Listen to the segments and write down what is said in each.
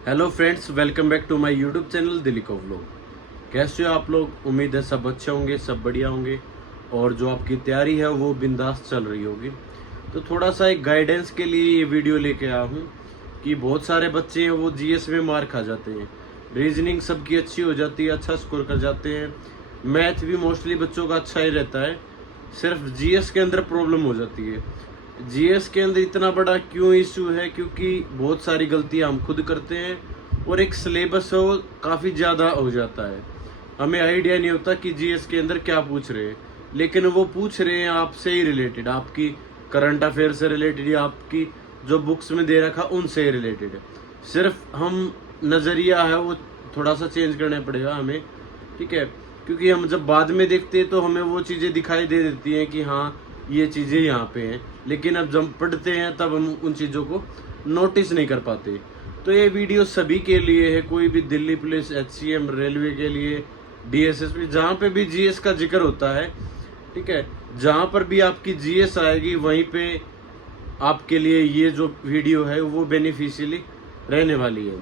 Hello friends, welcome back to my YouTube channel Delhi को vlog. कैसे हो आप लोग? उम्मीद है सब अच्छे होंगे, सब बढ़िया होंगे और जो आपकी तैयारी है वो बिंदास चल रही होगी। तो थोड़ा सा एक गाइडेंस के लिए ये वीडियो लेके आया हूँ कि बहुत सारे बच्चे हैं वो जीएस में मार खा जाते हैं। रीजनिंग सबकी अच्छी हो जाती है, अच्छा स्कोर कर जाते हैं। मैथ भी मोस्टली बच्चों का अच्छा ही रहता है, सिर्फ जीएस के अंदर प्रॉब्लम हो जाती है। जीएस के अंदर इतना बड़ा क्यों इशू है? क्योंकि बहुत सारी गलतियां हम खुद करते हैं और एक सिलेबस हो काफ़ी ज़्यादा हो जाता है। हमें आइडिया नहीं होता कि जीएस के अंदर क्या पूछ रहे हैं, लेकिन वो पूछ रहे हैं आपसे ही रिलेटेड, आपकी करंट अफेयर से रिलेटेड या आपकी जो बुक्स में दे रखा उनसे ही रिलेटेड। सिर्फ हम नज़रिया है वो थोड़ा सा चेंज करना पड़ेगा हमें, ठीक है? क्योंकि हम जब बाद में देखते हैं तो हमें वो चीज़ें दिखाई दे देती हैं कि हाँ ये चीज़ें यहाँ पे हैं, लेकिन अब जब पढ़ते हैं तब हम उन चीज़ों को नोटिस नहीं कर पाते। तो ये वीडियो सभी के लिए है, कोई भी दिल्ली पुलिस, एचसीएम, रेलवे के लिए, डीएसएसपी, जहाँ पे भी जीएस का जिक्र होता है, ठीक है, जहाँ पर भी आपकी जीएस आएगी वहीं पे आपके लिए ये जो वीडियो है वो बेनिफिशियली रहने वाली है।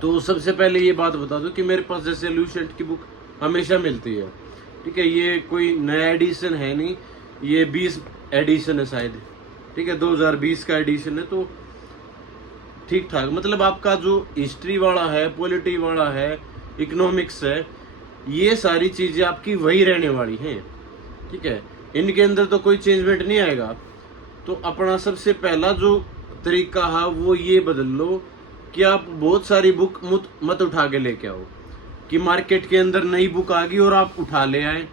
तो सबसे पहले ये बात बता दूं कि मेरे पास जैसे लूसेंट की बुक हमेशा मिलती है, ठीक है? ये कोई नया एडिशन है नहीं, ये 20 एडिशन है शायद, ठीक है? 2020 का एडिशन है। तो ठीक ठाक, मतलब आपका जो हिस्ट्री वाला है, पॉलिटी वाला है, इकोनॉमिक्स है, ये सारी चीजें आपकी वही रहने वाली हैं, ठीक है? इनके अंदर तो कोई चेंजमेंट नहीं आएगा। तो अपना सबसे पहला जो तरीका है वो ये बदल लो कि आप बहुत सारी बुक मत उठा के लेके आओ कि मार्केट के अंदर नई बुक आ गई और आप उठा ले आए,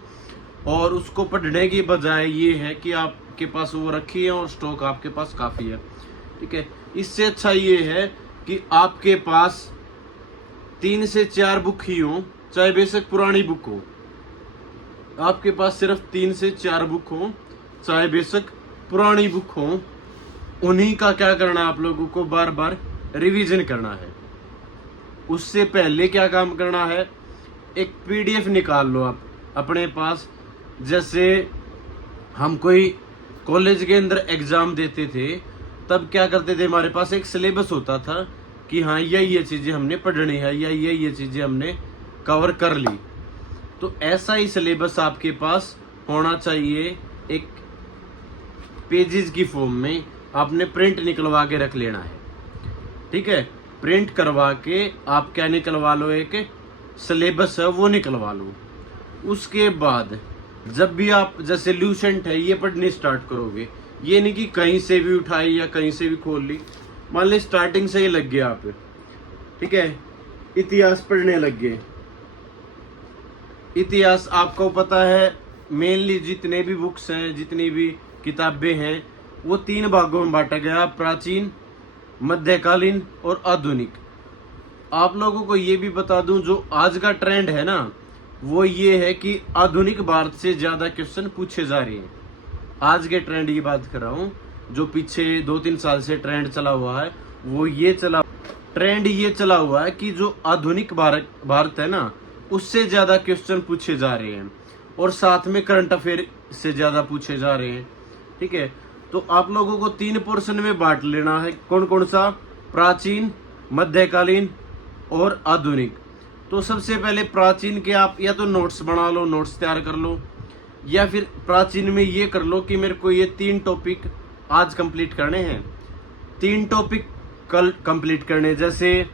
और उसको पढ़ने की बजाय ये है कि आपके पास वो रखी है और स्टॉक आपके पास काफ़ी है, ठीक है? इससे अच्छा ये है कि आपके पास 3 से 4 बुक ही हो, चाहे बेशक पुरानी बुक हो। आपके पास सिर्फ 3 से 4 बुक हो, चाहे बेशक पुरानी बुक हो। उन्हीं का क्या करना है, आप लोगों को बार बार रिवीजन करना है। उससे पहले क्या काम करना है, एक पीडीएफ निकाल लो आप अपने पास। जैसे हम कोई कॉलेज के अंदर एग्जाम देते थे तब क्या करते थे, हमारे पास एक सिलेबस होता था कि हाँ ये चीजें हमने पढ़नी है या ये चीजें हमने कवर कर ली। तो ऐसा ही सिलेबस आपके पास होना चाहिए, एक पेजेस की फॉर्म में आपने प्रिंट निकलवा के रख लेना है, ठीक है? प्रिंट करवा के आप क्या निकलवा लो, एक सिलेबस है वो निकलवा लो। उसके बाद जब भी आप जैसे ल्यूसेंट है ये पढ़ने स्टार्ट करोगे, ये नहीं कि कहीं से भी उठाई या कहीं से भी खोल ली। मान ली स्टार्टिंग से ही लग गए आप, ठीक है? इतिहास पढ़ने लग गए। इतिहास आपको पता है मेनली जितने भी बुक्स हैं, जितनी भी किताबें हैं, वो 3 भागों में बांटा गया, प्राचीन, मध्यकालीन और आधुनिक। आप लोगों को ये भी बता दूं, जो आज का ट्रेंड है ना वो ये है कि आधुनिक भारत से ज्यादा क्वेश्चन पूछे जा रहे हैं। आज के ट्रेंड की बात कर रहा हूँ, जो पीछे 2-3 साल से ट्रेंड चला हुआ है वो ये चला हुआ है कि जो आधुनिक भारत है ना उससे ज्यादा क्वेश्चन पूछे जा रहे हैं, और साथ में करंट अफेयर से ज्यादा पूछे जा रहे हैं, ठीक है? तो आप लोगों को 3 पोर्शन में बांट लेना है। कौन कौन सा? प्राचीन, मध्यकालीन और आधुनिक। तो सबसे पहले प्राचीन के आप या तो नोट्स बना लो, नोट्स तैयार कर लो, या फिर प्राचीन में ये कर लो कि मेरे को ये 3 टॉपिक आज कंप्लीट करने हैं, 3 टॉपिक कल कंप्लीट करने। जैसे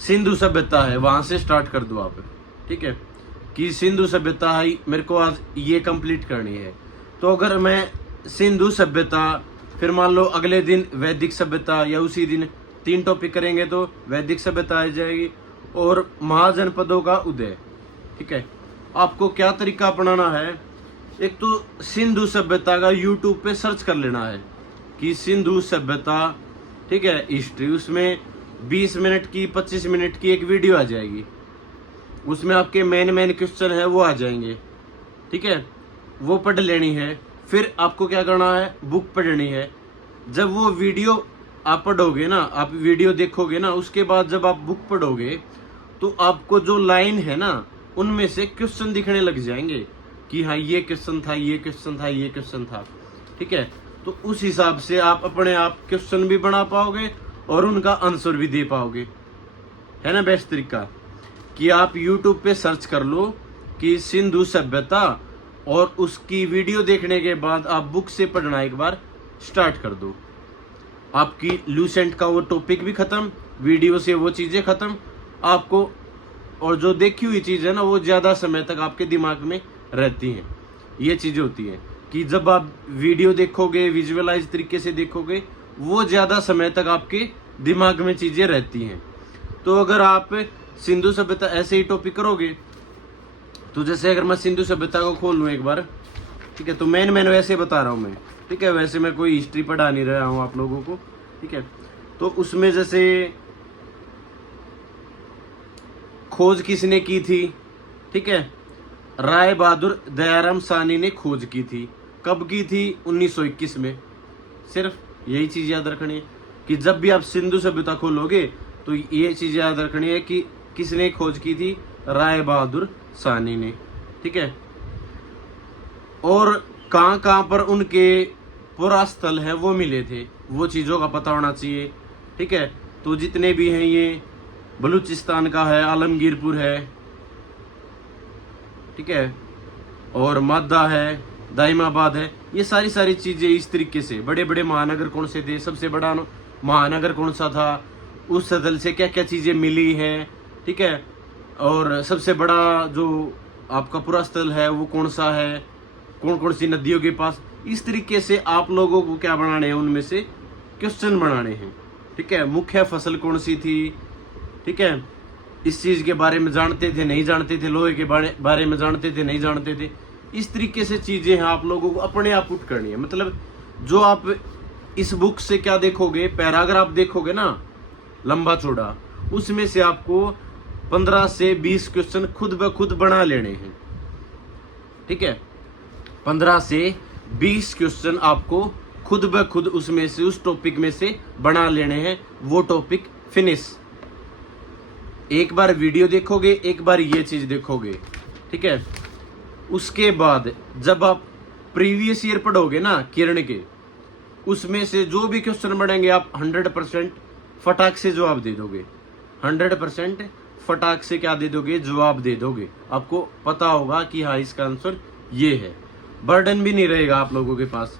सिंधु सभ्यता है, वहां से स्टार्ट कर दो आप, ठीक है? कि सिंधु सभ्यता है मेरे को आज ये कंप्लीट करनी है। तो अगर मैं सिंधु सभ्यता, फिर मान लो अगले दिन वैदिक सभ्यता, या उसी दिन 3 टॉपिक करेंगे तो वैदिक सभ्यता आ जाएगी और महाजनपदों का उदय, ठीक है? आपको क्या तरीका अपनाना है, एक तो सिंधु सभ्यता का यूट्यूब पे सर्च कर लेना है कि सिंधु सभ्यता, ठीक है, हिस्ट्री। उसमें 20 मिनट की, 25 मिनट की एक वीडियो आ जाएगी, उसमें आपके मेन क्वेश्चन है वो आ जाएंगे, ठीक है? वो पढ़ लेनी है। फिर आपको क्या करना है, बुक पढ़नी है। जब वो वीडियो आप पढ़ोगे ना, आप वीडियो देखोगे ना, उसके बाद जब आप बुक पढ़ोगे तो आपको जो लाइन है ना उनमें से क्वेश्चन दिखने लग जाएंगे कि हाँ ये क्वेश्चन था, ये क्वेश्चन था, ये क्वेश्चन था, ठीक है? तो उस हिसाब से आप अपने आप क्वेश्चन भी बना पाओगे और उनका आंसर भी दे पाओगे। है ना बेस्ट तरीका कि आप YouTube पे सर्च कर लो कि सिंधु सभ्यता, और उसकी वीडियो देखने के बाद आप बुक से पढ़ना एक बार स्टार्ट कर दो। आपकी लूसेंट का वो टॉपिक भी खत्म, वीडियो से वो चीजें खत्म आपको, और जो देखी हुई चीज है ना वो ज्यादा समय तक आपके दिमाग में रहती हैं। ये चीजें होती हैं कि जब आप वीडियो देखोगे, विजुअलाइज तरीके से देखोगे, वो ज्यादा समय तक आपके दिमाग में चीजें रहती हैं। तो अगर आप सिंधु सभ्यता ऐसे ही टॉपिक करोगे, तो जैसे अगर मैं सिंधु सभ्यता को खोल लूँ एक बार, ठीक है, तो मेन वैसे बता रहा हूँ मैं, ठीक है, वैसे मैं कोई हिस्ट्री पढ़ा नहीं रहा हूँ आप लोगों को, ठीक है। तो उसमें जैसे खोज किसने की थी, ठीक है, राय बहादुर दयाराम साहनी ने खोज की थी। कब की थी? 1921 में। सिर्फ यही चीज याद रखनी है कि जब भी आप सिंधु सभ्यता खोलोगे तो ये चीज याद रखनी है कि किसने खोज की थी? राय बहादुर साहनी ने, ठीक है। और कहाँ पर उनके पुरास्थल है वो मिले थे, वो चीजों का पता होना चाहिए, ठीक है। तो जितने भी हैं, ये बलूचिस्तान का है, आलमगीरपुर है, ठीक है, और मादा है, दाइमाबाद है, ये सारी चीजें इस तरीके से। बड़े बड़े महानगर कौन से थे, सबसे बड़ा महानगर कौन सा था, उस स्थल से क्या क्या चीजें मिली हैं, ठीक है, और सबसे बड़ा जो आपका पूरा स्थल है वो कौन सा है, कौन कौन सी नदियों के पास। इस तरीके से आप लोगों को क्या बनाने हैं, उनमें से क्वेश्चन बनाने हैं, ठीक है। मुख्य फसल कौन सी थी, ठीक है, इस चीज के बारे में जानते थे नहीं जानते थे, लोहे के बारे में जानते थे नहीं जानते थे। इस तरीके से चीजें हैं आप लोगों को अपने आप पुट करनी है। मतलब जो आप इस बुक से क्या देखोगे, पैराग्राफ देखोगे ना लंबा चौड़ा, उसमें से आपको 15 से 20 क्वेश्चन खुद ब खुद बना लेने हैं, ठीक है। 15 से 20 क्वेश्चन आपको खुद ब खुद उसमें से, उस टॉपिक में से बना लेने हैं। वो टॉपिक फिनिश। एक बार वीडियो देखोगे, एक बार ये चीज देखोगे, ठीक है। उसके बाद जब आप प्रीवियस ईयर पढ़ोगे ना किरण के, उसमें से जो भी क्वेश्चन बढ़ेंगे आप 100% फटाक से जवाब दे दोगे। 100% फटाक से क्या दे दोगे? जवाब दे दोगे। आपको पता होगा कि हाँ इसका आंसर ये है। बर्डन भी नहीं रहेगा आप लोगों के पास।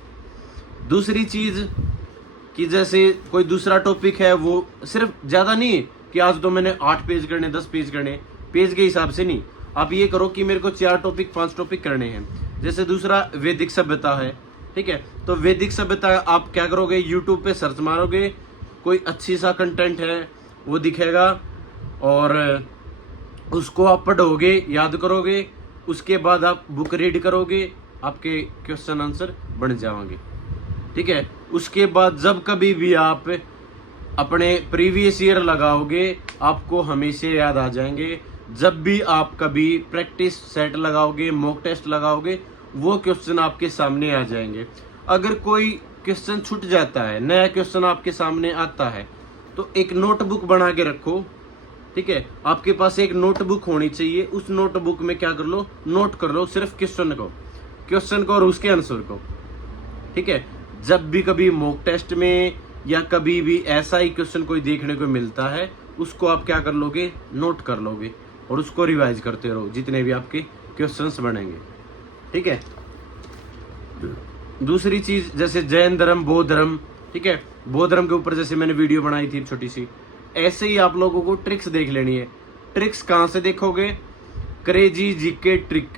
दूसरी चीज कि जैसे कोई दूसरा टॉपिक है, वो सिर्फ ज्यादा नहीं कि आज तो मैंने 8 पेज करने, 10 पेज करने, पेज के हिसाब से नहीं। आप ये करो कि मेरे को 4 टॉपिक 5 टॉपिक करने हैं। जैसे दूसरा वैदिक सभ्यता है, ठीक है, तो वैदिक सभ्यता आप क्या करोगे, यूट्यूब पे सर्च मारोगे, कोई अच्छी सा कंटेंट है वो दिखेगा, और उसको आप पढ़ोगे, याद करोगे, उसके बाद आप बुक रीड करोगे, आपके क्वेश्चन आंसर बन जाएंगे, ठीक है। उसके बाद जब कभी भी आप अपने प्रीवियस ईयर लगाओगे, आपको हमेशा याद आ जाएंगे। जब भी आप कभी प्रैक्टिस सेट लगाओगे, मॉक टेस्ट लगाओगे, वो क्वेश्चन आपके सामने आ जाएंगे। अगर कोई क्वेश्चन छूट जाता है, नया क्वेश्चन आपके सामने आता है, तो एक नोटबुक बना के रखो, ठीक है। आपके पास एक नोटबुक होनी चाहिए। उस नोटबुक में क्या कर लो, नोट कर लो सिर्फ क्वेश्चन को और उसके आंसर को, ठीक है। जब भी कभी मॉक टेस्ट में या कभी भी ऐसा ही क्वेश्चन कोई देखने को मिलता है, उसको आप क्या कर लोगे, नोट कर लोगे, और उसको रिवाइज करते रहो जितने भी आपके क्वेश्चंस बनेंगे, ठीक है। दूसरी चीज जैसे जैन धर्म, बौद्ध धर्म, ठीक है, बौद्ध धर्म के ऊपर जैसे मैंने वीडियो बनाई थी छोटी सी, ऐसे ही आप लोगों को ट्रिक्स देख लेनी है। ट्रिक्स कहाँ से देखोगे? क्रेजी जीके ट्रिक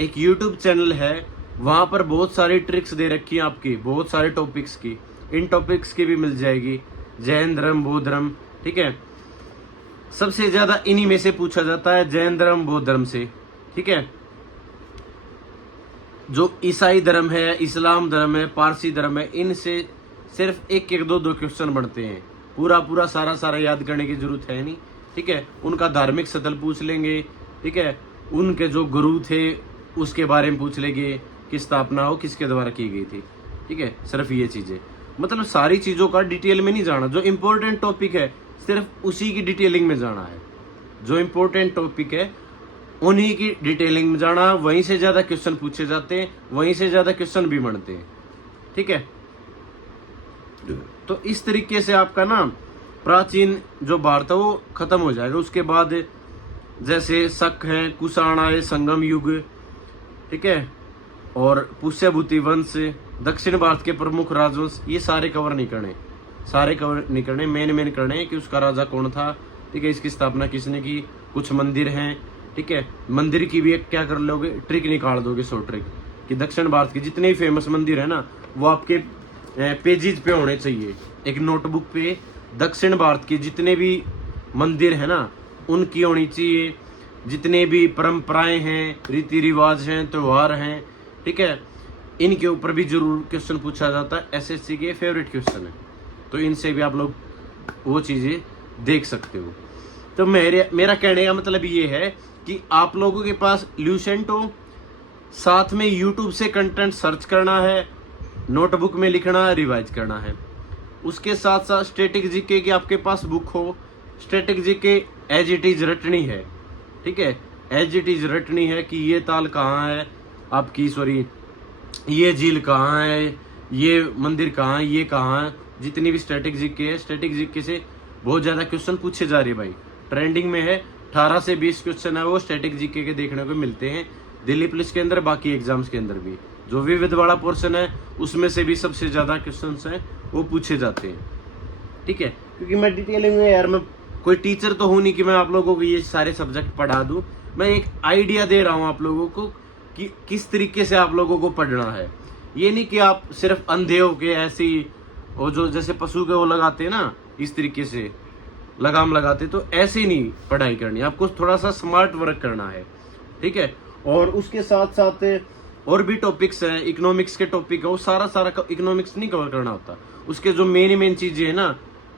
एक यूट्यूब चैनल है, वहां पर बहुत सारी ट्रिक्स दे रखी है आपकी, बहुत सारे टॉपिक्स की। इन टॉपिक्स की भी मिल जाएगी, जैन धर्म, बौद्ध धर्म, ठीक है। सबसे ज्यादा इन्हीं में से पूछा जाता है, जैन धर्म, बौद्ध धर्म से, ठीक है। जो ईसाई धर्म है, इस्लाम धर्म है, पारसी धर्म है, इनसे सिर्फ एक दो क्वेश्चन बनते हैं। पूरा सारा याद करने की जरूरत है नहीं, ठीक है। उनका धार्मिक स्थल पूछ लेंगे, ठीक है, उनके जो गुरु थे उसके बारे में पूछ लेंगे, किस स्थापना हो किसके द्वारा की गई थी, ठीक है। सिर्फ ये चीजें, मतलब सारी चीजों का डिटेल में नहीं जाना। जो इम्पोर्टेंट टॉपिक है सिर्फ उसी की डिटेलिंग में जाना है। जो इम्पोर्टेंट टॉपिक है उन्हीं की डिटेलिंग में जाना। वहीं से ज्यादा क्वेश्चन पूछे जाते हैं, वहीं से ज्यादा क्वेश्चन भी बनते हैं, ठीक है। तो इस तरीके से आपका ना प्राचीन जो भारत है वो खत्म हो जाएगा। उसके बाद जैसे शक है, कुषाण आए, संगम युग, ठीक है, और पुष्यभूति वंश, दक्षिण भारत के प्रमुख राजवंश, ये सारे कवर नहीं करने, सारे कवर नहीं करने, मेन करने कि उसका राजा कौन था, ठीक है, इसकी स्थापना किसने की, कुछ मंदिर हैं, ठीक है, मंदिर की भी एक क्या कर लोगे, ट्रिक निकाल दोगे, शॉर्ट ट्रिक, कि दक्षिण भारत के जितने भी फेमस मंदिर है ना वो आपके पेजेज पे होने चाहिए, एक नोटबुक पे दक्षिण भारत के जितने भी मंदिर है ना उनकी होनी चाहिए, जितने भी परंपराएं हैं, रीति रिवाज हैं, त्योहार हैं, ठीक है, इनके ऊपर भी जरूर क्वेश्चन पूछा जाता है। एसएससी के फेवरेट क्वेश्चन है, तो इनसे भी आप लोग वो चीजें देख सकते हो। तो मेरा कहने का मतलब ये है कि आप लोगों के पास ल्यूसेंट हो, साथ में यूट्यूब से कंटेंट सर्च करना है, नोटबुक में लिखना, रिवाइज करना है, उसके साथ साथ स्टैटिक जीके की आपके पास बुक हो, static GK as it is रटनी है, ठीक है, एज इट इज रटनी है कि ये ताल कहाँ है आपकी, सॉरी ये झील कहाँ है, ये मंदिर कहाँ है, ये कहाँ है, जितनी भी स्टैटिक जीके है, स्टैटिक जीके से बहुत ज्यादा क्वेश्चन पूछे जा रहे हैं भाई, ट्रेंडिंग में है, 18 से 20 क्वेश्चन है वो स्टैटिक जीके के देखने को मिलते हैं दिल्ली पुलिस के अंदर, बाकी एग्जाम्स के अंदर भी जो विविध वाला पोर्शन है उसमें से भी सबसे ज्यादा क्वेश्चंस हैं वो पूछे जाते हैं, ठीक है, क्योंकि मैं डिटेलिंग में यार मैं कोई टीचर तो हूं नहीं कि मैं आप लोगों को ये सारे सब्जेक्ट पढ़ा दूं, मैं एक आइडिया दे रहा हूं आप लोगों को कि किस तरीके से आप लोगों को पढ़ना है। ये नहीं कि आप सिर्फ अंधे हो के ऐसे ही, वो जो जैसे पशु के वो लगाते हैं ना इस तरीके से लगाम लगाते, तो ऐसे ही नहीं पढ़ाई करनी, आपको थोड़ा सा स्मार्ट वर्क करना है, ठीक है। और उसके साथ साथ और भी टॉपिक्स हैं, इकोनॉमिक्स के टॉपिक है, वो सारा इकोनॉमिक्स नहीं कवर करना होता, उसके जो मेन चीजें है ना,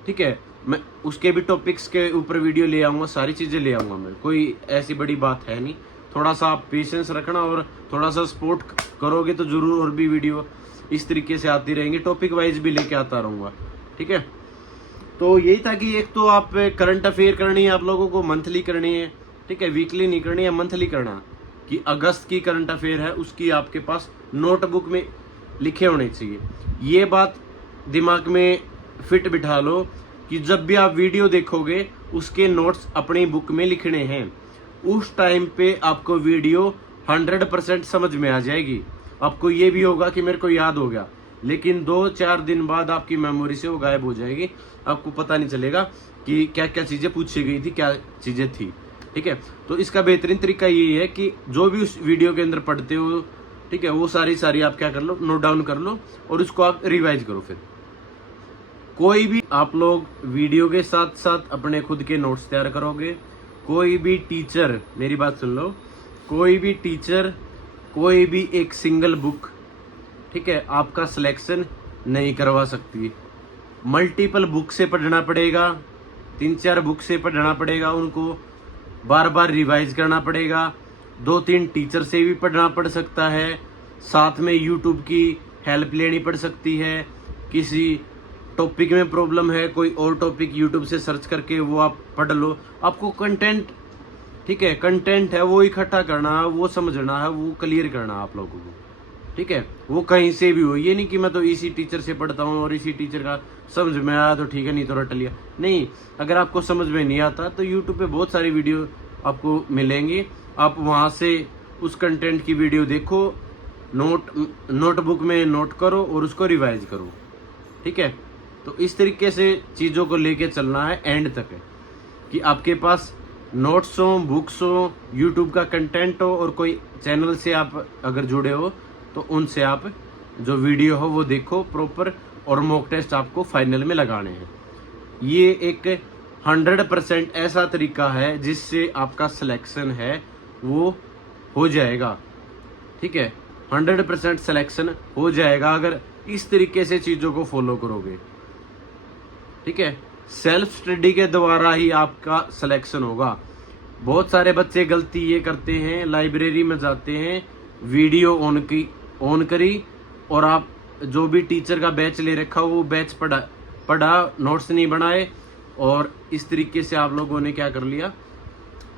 ठीक है, मैं उसके भी टॉपिक्स के ऊपर वीडियो ले आऊंगा, सारी चीजें ले आऊंगा मैं, कोई ऐसी बड़ी बात है नहीं। थोड़ा सा आप पेशेंस रखना और थोड़ा सा सपोर्ट करोगे तो जरूर और भी वीडियो इस तरीके से आती रहेंगी, टॉपिक वाइज भी लेके आता रहूंगा, ठीक है। तो यही था कि एक तो आप करंट अफेयर करनी है आप लोगों को, मंथली करनी है, ठीक है, वीकली नहीं करनी है, मंथली करना, कि अगस्त की करंट अफेयर है उसकी आपके पास नोटबुक में लिखे होने चाहिए। ये बात दिमाग में फिट बिठा लो कि जब भी आप वीडियो देखोगे उसके नोट्स अपनी बुक में लिखने हैं, उस टाइम पे आपको वीडियो 100% समझ में आ जाएगी। आपको ये भी होगा कि मेरे को याद हो गया, लेकिन 2-4 दिन बाद आपकी मेमोरी से वो गायब हो जाएगी, आपको पता नहीं चलेगा कि क्या क्या चीजें पूछी गई थी, क्या चीजें थी, ठीक है। तो इसका बेहतरीन तरीका यही है कि जो भी उस वीडियो के अंदर पढ़ते हो, ठीक है, वो सारी आप क्या कर लो, नोट डाउन कर लो और उसको आप रिवाइज करो। फिर कोई भी आप लोग वीडियो के साथ साथ अपने खुद के नोट्स तैयार करोगे, कोई भी टीचर, मेरी बात सुन लो, कोई भी टीचर कोई भी एक सिंगल बुक, ठीक है, आपका सिलेक्शन नहीं करवा सकती। मल्टीपल बुक से पढ़ना पड़ेगा, 3-4 बुक से पढ़ना पड़ेगा, उनको बार बार रिवाइज करना पड़ेगा, 2-3 टीचर से भी पढ़ना पड़ सकता है, साथ में यूट्यूब की हेल्प लेनी पड़ सकती है, किसी टॉपिक में प्रॉब्लम है, कोई और टॉपिक यूट्यूब से सर्च करके वो आप पढ़ लो। आपको कंटेंट, ठीक है, कंटेंट है वो इकट्ठा करना है, वो समझना है, वो क्लियर करना है आप लोगों को, ठीक है, वो कहीं से भी हो। ये नहीं कि मैं तो इसी टीचर से पढ़ता हूँ और इसी टीचर का समझ में आया तो ठीक है, नहीं तो रट लिया, नहीं। अगर आपको समझ में नहीं आता तो यूट्यूब पे बहुत सारी वीडियो आपको मिलेंगी, आप वहाँ से उस कंटेंट की वीडियो देखो, नोटबुक में नोट करो और उसको रिवाइज करो, ठीक है। तो इस तरीके से चीज़ों को लेके चलना है एंड तक, कि आपके पास नोट्स हो, बुक्स हो, यूट्यूब का कंटेंट हो, और कोई चैनल से आप अगर जुड़े हो तो उनसे आप जो वीडियो हो वो देखो प्रॉपर, और मॉक टेस्ट आपको फाइनल में लगाने हैं। ये एक 100% ऐसा तरीका है जिससे आपका सिलेक्शन है वो हो जाएगा, ठीक है, 100% सिलेक्शन हो जाएगा अगर इस तरीके से चीज़ों को फॉलो करोगे, ठीक है। सेल्फ स्टडी के द्वारा ही आपका सिलेक्शन होगा। बहुत सारे बच्चे गलती ये करते हैं, लाइब्रेरी में जाते हैं, वीडियो ऑन करी और आप जो भी टीचर का बैच ले रखा वो बैच पढ़ा, नोट्स नहीं बनाए, और इस तरीके से आप लोगों ने क्या कर लिया,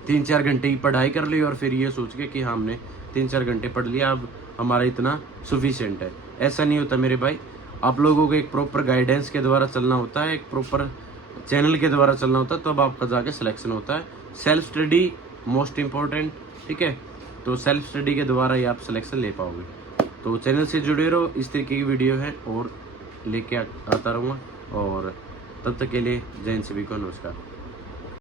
3-4 घंटे की पढ़ाई कर ली और फिर ये सोच के कि हमने 3-4 घंटे पढ़ लिया, अब हमारा इतना सफिशिएंट है। ऐसा नहीं होता मेरे भाई। आप लोगों को एक प्रॉपर गाइडेंस के द्वारा चलना होता है, एक प्रॉपर चैनल के द्वारा चलना होता है, तब आपका जाके सिलेक्शन होता है। सेल्फ स्टडी मोस्ट इम्पोर्टेंट, ठीक है। तो सेल्फ स्टडी के द्वारा ही आप सिलेक्शन ले पाओगे। तो चैनल से जुड़े रहो, इस तरीके की वीडियो है और लेके आता रहूँगा। और तब तक के लिए जय हिंद, सभी को नमस्कार।